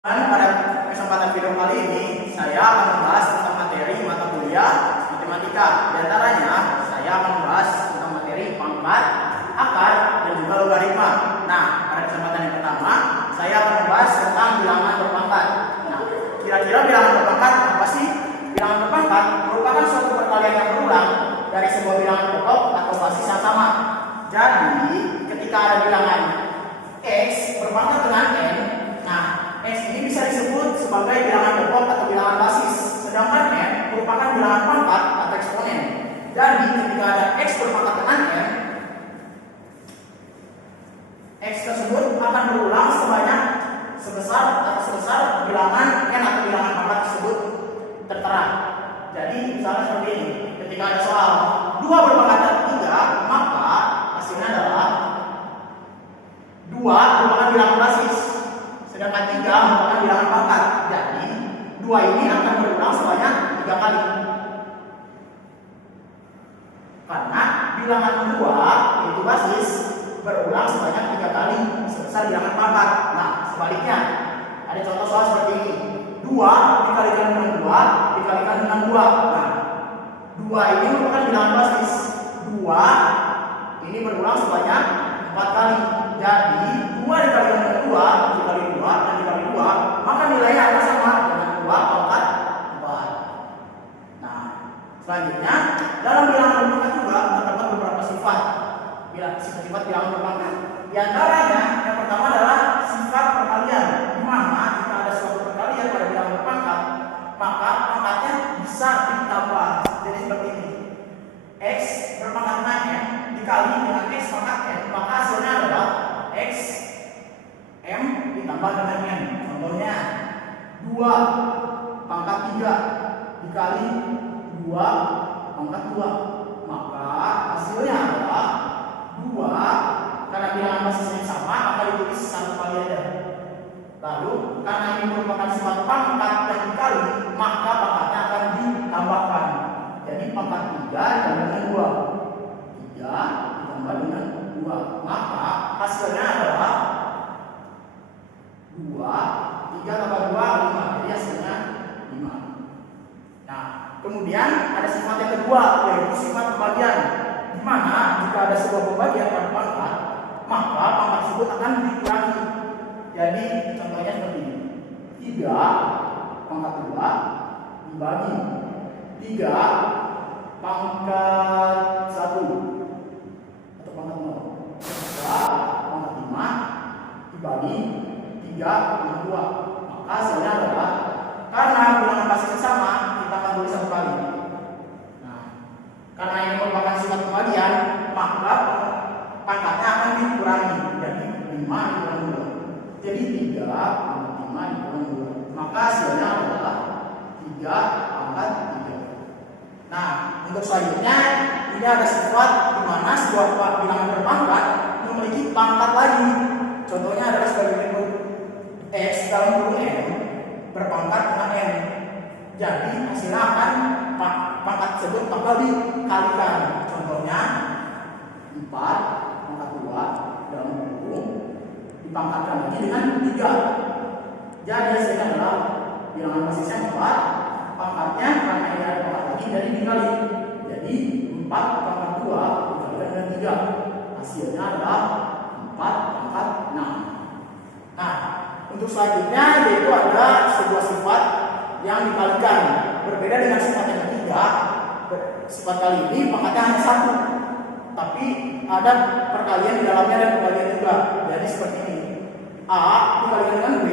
Dan pada kesempatan video kali ini, saya akan membahas tentang materi mata kuliah matematika. Di antaranya, saya akan membahas tentang materi pangkat, akar, dan juga logaritma. Nah, pada kesempatan yang pertama, saya akan membahas tentang bilangan berpangkat. Nah, kira-kira bilangan berpangkat apa sih? Bilangan berpangkat merupakan suatu perkalian yang berulang dari sebuah bilangan pokok atau basis yang sama. Jadi, ketika ada bilangan X berpangkat dengan N, nah, X ini bisa disebut sebagai bilangan pokok atau bilangan basis, sedangkan N merupakan bilangan pangkat atau eksponen. Jadi ketika ada X berpangkat dengan N, X tersebut akan berulang sebesar bilangan N atau bilangan pangkat tersebut tertera. Jadi misalnya seperti ini, ketika ada soal 2 berpangkat 3, maka hasilnya adalah 2 merupakan bilangan basis, sedangkan 3 merupakan bilangan pangkat. Jadi 2 ini akan berulang sebanyak 3 kali. Karena bilangan 2 yaitu basis berulang sebanyak 3 kali sebesar bilangan pangkat. Nah, sebaliknya ada contoh soal seperti ini. 2 dikalikan dengan 2 dikalikan dengan 2. Nah, 2 ini merupakan bilangan basis. 2 ini berulang sebanyak 4 kali. Jadi 2 dikalikan dengan 2 dikali 2 dan dikali 2, maka nilainya akan sama dengan 2 pangkat 4. Nah, selanjutnya dalam bilangan berpangkat juga terdapat beberapa sifat bilangan berpangkat. Di antaranya yang pertama adalah sifat perkalian, di mana jika ada suatu perkalian pada bilangan berpangkat, maka pangkatnya bisa ditambah. Jadi seperti ini. X berpangkat dengan N dikali dengan X pangkat N, maka hasilnya adalah X M ditambah dengan N. Contohnya 2 pangkat 3 dikali 2 pangkat 2, maka hasilnya adalah 2. Karena bilangan basisnya sama, maka ditulis satu kali aja. Lalu karena ini merupakan sifat pangkat yang dikali, maka pangkatnya akan ditambahkan. Jadi pangkat 3 ditambah dengan 2, 3 ditambah dengan 2, maka hasilnya adalah 2, 3 tambah 2, 5. Jadi hasilnya 5. Nah, kemudian ada sifat yang kedua, yaitu sifat pembagian, di mana jika ada sebuah pembagian pada pangkat, maka pangkat tersebut akan dikurangi. Jadi contohnya seperti ini. 3 pangkat 2 dibagi 3 pangkat 1 atau pangkat 0. 2 pangkat 5 dibagi 3 pangkat 2. Maka hasilnya adalah, karena bilangan basisnya sama, kita akan tulis satu kali. Nah, karena ini merupakan sifat pembagian, maka pangkatnya akan dikurangi. Jadi 5 dikurangi 2. Jadi 3 pangkat 5 dikurangi 2. Maka hasilnya adalah 3 pangkat 3. Nah, untuk selanjutnya ini ada sifat di mana sebuah bilangan berpangkat memiliki pangkat lagi. Contohnya adalah sebagai berikut. X dalam kurung N berpangkat dengan N. Jadi hasilnya akan pangkat tersebut bakal dikalikan. Contohnya 4 pangkat 2 dalam kurung dipangkatkan lagi dengan 3. Jadi hasilnya adalah bilangan basisnya 4, pangkatnya karena ini ada pangkat lagi jadi dikali. Jadi 4 pangkat 2 dikalikan dengan 3. Hasilnya adalah 4 pangkat 6. Nah, untuk selanjutnya yaitu ada sebuah sifat yang dikalikan. Berbeda dengan sifat yang ketiga, sifat kali ini pangkatnya hanya 1, tapi ada perkalian di dalamnya dan pembagian juga. Jadi seperti ini. A dikalikan dengan B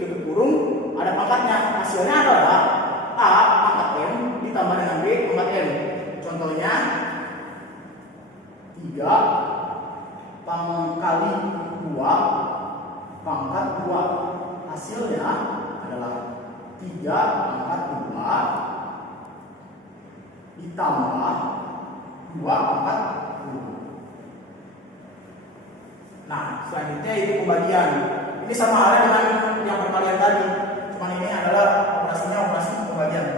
tutup kurung ada pangkatnya. Hasilnya adalah A pangkat M ditambah dengan B pangkat M. Contohnya 3 pangkali 2 pangkat 2. Hasilnya adalah 3 pangkat 2 ditambah 2 pangkat 2. Nah, selanjutnya itu pembagian. Ini sama halnya dengan yang perkalian tadi, cuman ini adalah operasi pembagian.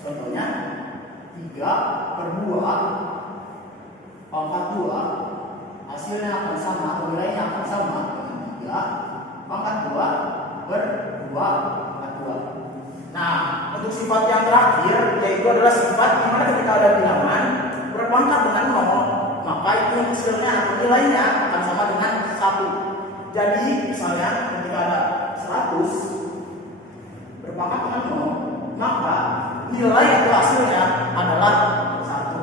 Contohnya 3 per 2 pangkat 2, hasilnya akan sama atau nilainya akan sama dengan 3 pangkat 2 per 2 pangkat 2. Nah, untuk sifat yang terakhir yaitu adalah sifat di mana ketika ada bilangan berpangkat dengan 0, maka itu yang hasilnya atau nilainya akan sama dengan 1. Jadi misalnya ketika ada 100 berpangkat dengan 0, maka nilai atau hasilnya adalah 1.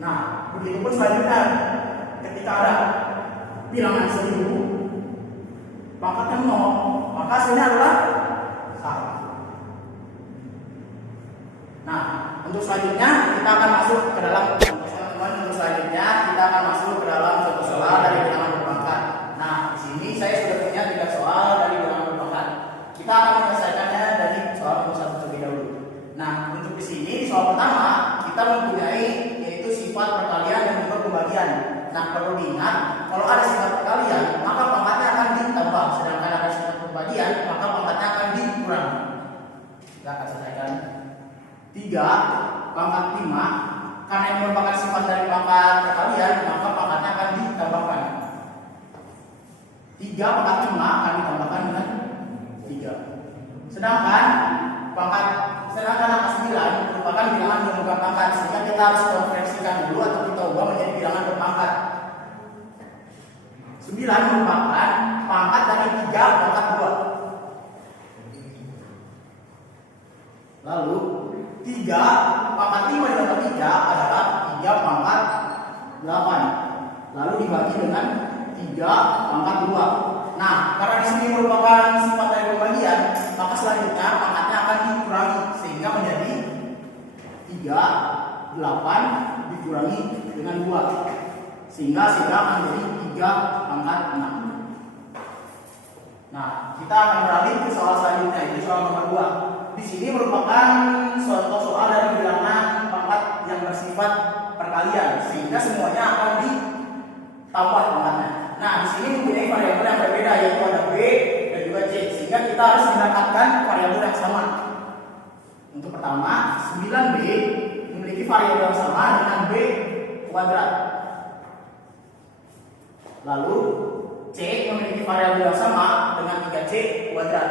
Nah, begitupun selanjutnya ketika ada bilangan 1000 pangkatnya 0, maka hasilnya adalah 1. Nah, untuk selanjutnya kita akan masuk ke dalam contoh soal dari bilangan berpangkat. Nah, di sini saya sudah punya 3 soal dari bilangan berpangkat. Kita akan menyelesaikannya dari soal nomor 1 terlebih dahulu. Nah, untuk di sini di soal pertama kita mempunyai yaitu sifat perkalian dan juga pembagian. Nah, perlu diingat kalau ada sifat perkalian maka pangkatnya akan ditambah, sedangkan ada sifat pembagian maka pangkatnya akan dikurangi. Kita akan selesaikan 3 pangkat 5. Karena ini merupakan sifat dari pangkat perkalian maka pangkatnya akan ditambahkan. 3 pangkat 5 akan ditambahkan dengan 3. Sedangkan angka 9 merupakan bilangan yang bukan pangkat, sehingga kita harus konversikan dulu atau kita ubah menjadi bilangan berpangkat. 9 merupakan pangkat dari 3 pangkat 2. Lalu 3 pangkat 5 ditambah 3 adalah 3 pangkat 8. Lalu dibagi dengan 3 pangkat 2. Nah, karena di sini merupakan sifat dari pembagian, maka selanjutnya pangkatnya akan dikurangi sehingga menjadi 3 8 dikurangi dengan 2 sehingga hasilnya menjadi 3 pangkat 6. Nah, kita akan beralih ke soal selanjutnya, itu soal nomor 2. Di sini merupakan contoh soal dari bilangan pangkat yang bersifat perkalian sehingga semuanya akan ditambah pangkatnya. Nah, di sini mempunyai variabel yang berbeda yaitu ada B dan juga C, sehingga kita harus mendapatkan variabel yang sama. Untuk pertama, 9B memiliki variabel yang sama dengan B kuadrat. Lalu C memiliki variabel yang sama dengan 3C kuadrat.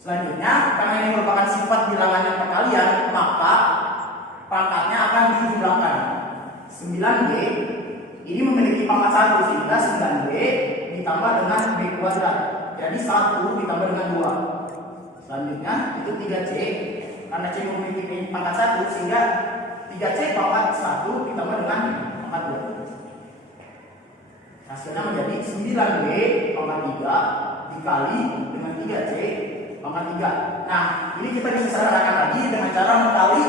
Selanjutnya, karena ini merupakan sifat bilangan yang perkalian, maka pangkatnya akan dijumlahkan. 9B ini memiliki pangkat 1 sehingga 9B ditambah dengan B kuadrat. Jadi 1 ditambah dengan 2. Selanjutnya itu 3C. Karena C memiliki pangkat 1 sehingga 3C pangkat 1 ditambah dengan pangkat 2. Hasilnya menjadi 9B pangkat 3 dikali dengan 3C pangkat 3. Nah, ini kita bisa sederhanakan lagi dengan cara mengkali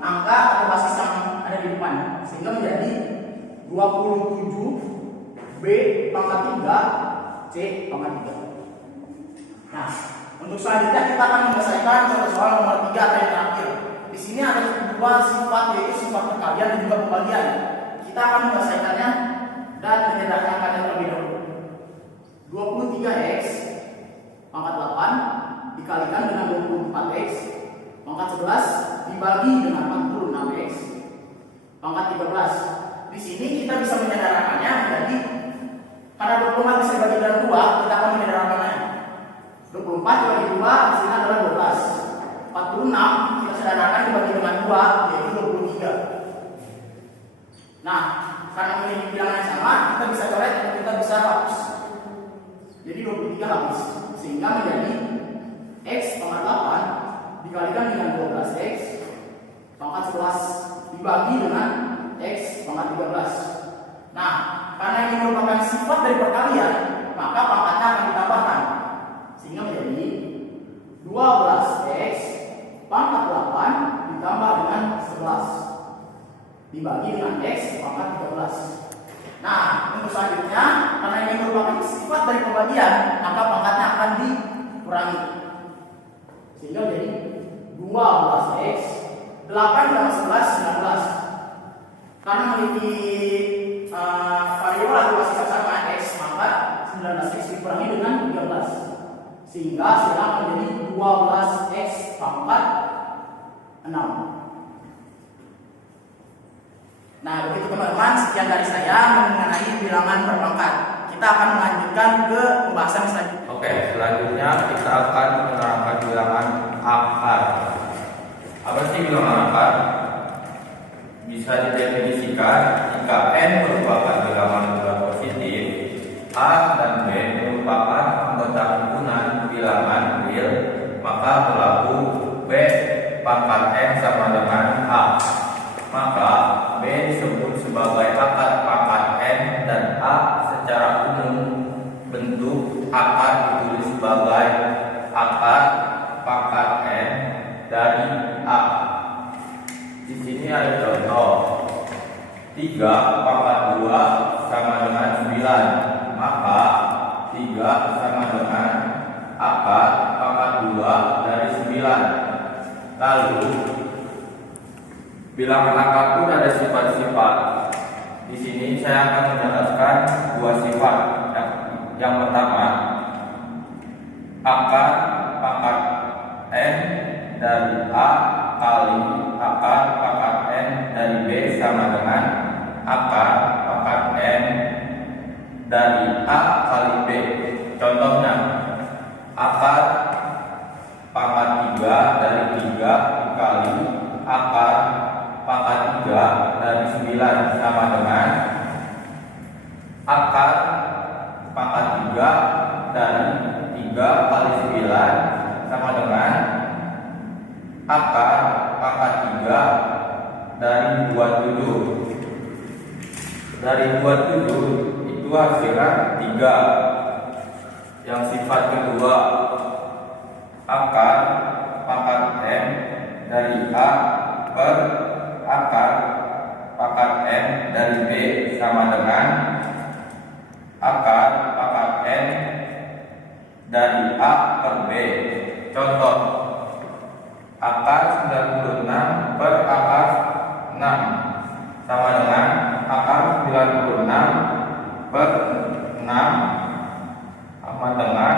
angka atau basis yang ada di depan sehingga menjadi 27B pangkat 3 C pangkat 3. Nah, untuk selanjutnya kita akan menyelesaikan soal nomor 3 atau yang terakhir. Di sini ada 2 sifat yaitu sifat perkalian dan juga pembagian. Kita akan menyelesaikannya dan menyederhanakan angkanya terlebih dahulu. 23X pangkat 8 dikalikan dengan 24X pangkat 11 dibagi dengan 46X pangkat 13. Di sini kita bisa menyederhanakannya menjadi, karena 24 bisa dibagi dengan 2, kita akan menyederhanakannya. 24 dibagi 2 hasilnya adalah 12. 46 kita sederhanakan dibagi dengan 2 yaitu 23. Nah, karena memiliki bilangan yang sama, kita bisa coret atau kita bisa hapus. Jadi 23 hapus sehingga menjadi X pangkat 8 dikalikan dengan 12X pangkat 11 dibagi dengan X pangkat 13. Nah, karena ini merupakan sifat dari perkalian, maka pangkatnya akan ditambahkan sehingga menjadi 12X pangkat 8 ditambah dengan 11 dibagi dengan X pangkat 13. Nah, untuk selanjutnya, karena ini merupakan sifat dari pembagian, maka pangkatnya akan dikurangi sehingga menjadi 12X 8 tambah 11 19. Karena memiliki variabel atau basis yang sama X, maka 19X dikurangi dengan 13 sehingga hasilnya menjadi 12X pangkat 6. Nah, begitu teman-teman, sekian dari saya mengenai bilangan kita akan melanjutkan ke pembahasan selanjutnya. Oke, selanjutnya kita akan menerangkan bilangan akar. Apa sih bilangan akar? Bisa didefinisikan jika n merupakan bilangan tunggal positif, a dan b merupakan anggota himpunan bilangan real, maka berlaku b pangkat n sama dengan a. Maka b disebut sebagai akar pangkat n dan a secara umum bentuk akar ditulis sebagai akar pangkat n dari a. Di sini ada contoh 3 pangkat 2 sama dengan 9, maka 3 sama dengan akar pangkat 2 dari 9. Lalu bilangan akar pun ada sifat-sifat. Di sini saya akan menjelaskan dua sifat. Yang pertama, akar pangkat n dari a kali akar pangkat n dari b sama dengan akar pangkat n dari a kali b. Contohnya, akar pangkat 3 dari 3 dikali akar pangkat 3 dari 9 sama dengan akar pangkat 3 dari 3 kali 9 sama dengan akar pangkat 3 dari 27. Dari 27 itu hasilnya 3. Yang sifat kedua, akar pangkat n dari a per akar pangkat n dari b sama dengan akar pangkat n dari a per b. Contoh, akar 96 per akar 6 sama dengan akar 96 per 6 sama dengan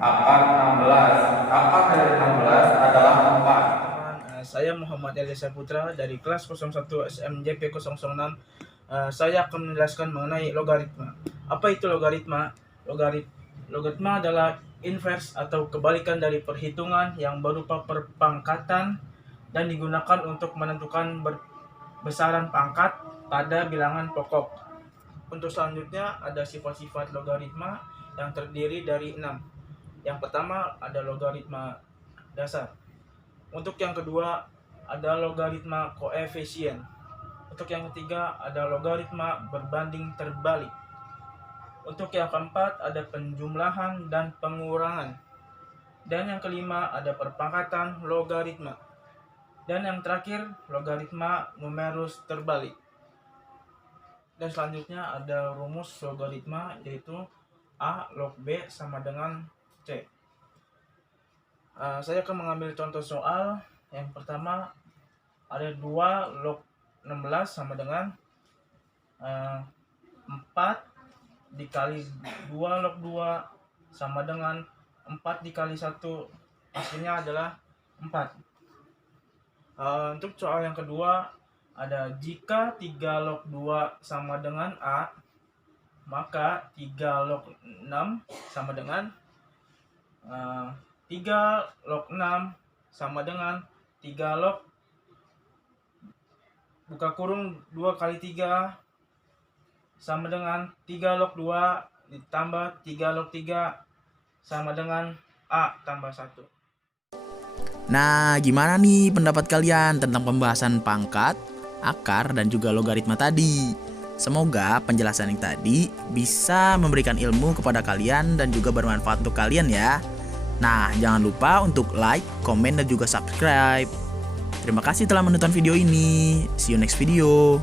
akar 16. Akar dari 16 adalah 4. Saya Muhammad Elisa Putra dari kelas 01 SMJP 006. Saya akan menjelaskan mengenai logaritma. Apa itu logaritma? Logaritma adalah inverse atau kebalikan dari perhitungan yang berupa perpangkatan dan digunakan untuk menentukan besaran pangkat pada bilangan pokok. Untuk selanjutnya ada sifat-sifat logaritma yang terdiri dari 6. Yang pertama ada logaritma dasar. Untuk yang kedua ada logaritma koefisien. Untuk yang ketiga ada logaritma berbanding terbalik. Untuk yang keempat ada penjumlahan dan pengurangan. Dan yang kelima ada perpangkatan logaritma. Dan yang terakhir logaritma numerus terbalik. Dan selanjutnya ada rumus logaritma, yaitu A log B sama dengan C. Saya akan mengambil contoh soal. Yang pertama ada 2 log 16 sama dengan 4 dikali 2 log 2 sama dengan 4 dikali 1, hasilnya adalah 4. Untuk soal yang kedua ada jika 3 log 2 sama dengan A, maka 3 log 6 sama dengan 3 log 6 sama dengan 3 log buka kurung 2 kali 3 sama dengan 3 log 2 ditambah 3 log 3 sama dengan A tambah 1. Nah, gimana nih pendapat kalian tentang pembahasan pangkat, akar, dan juga logaritma tadi? Semoga penjelasan yang tadi bisa memberikan ilmu kepada kalian dan juga bermanfaat untuk kalian ya. Nah, jangan lupa untuk like, komen, dan juga subscribe. Terima kasih telah menonton video ini. See you next video.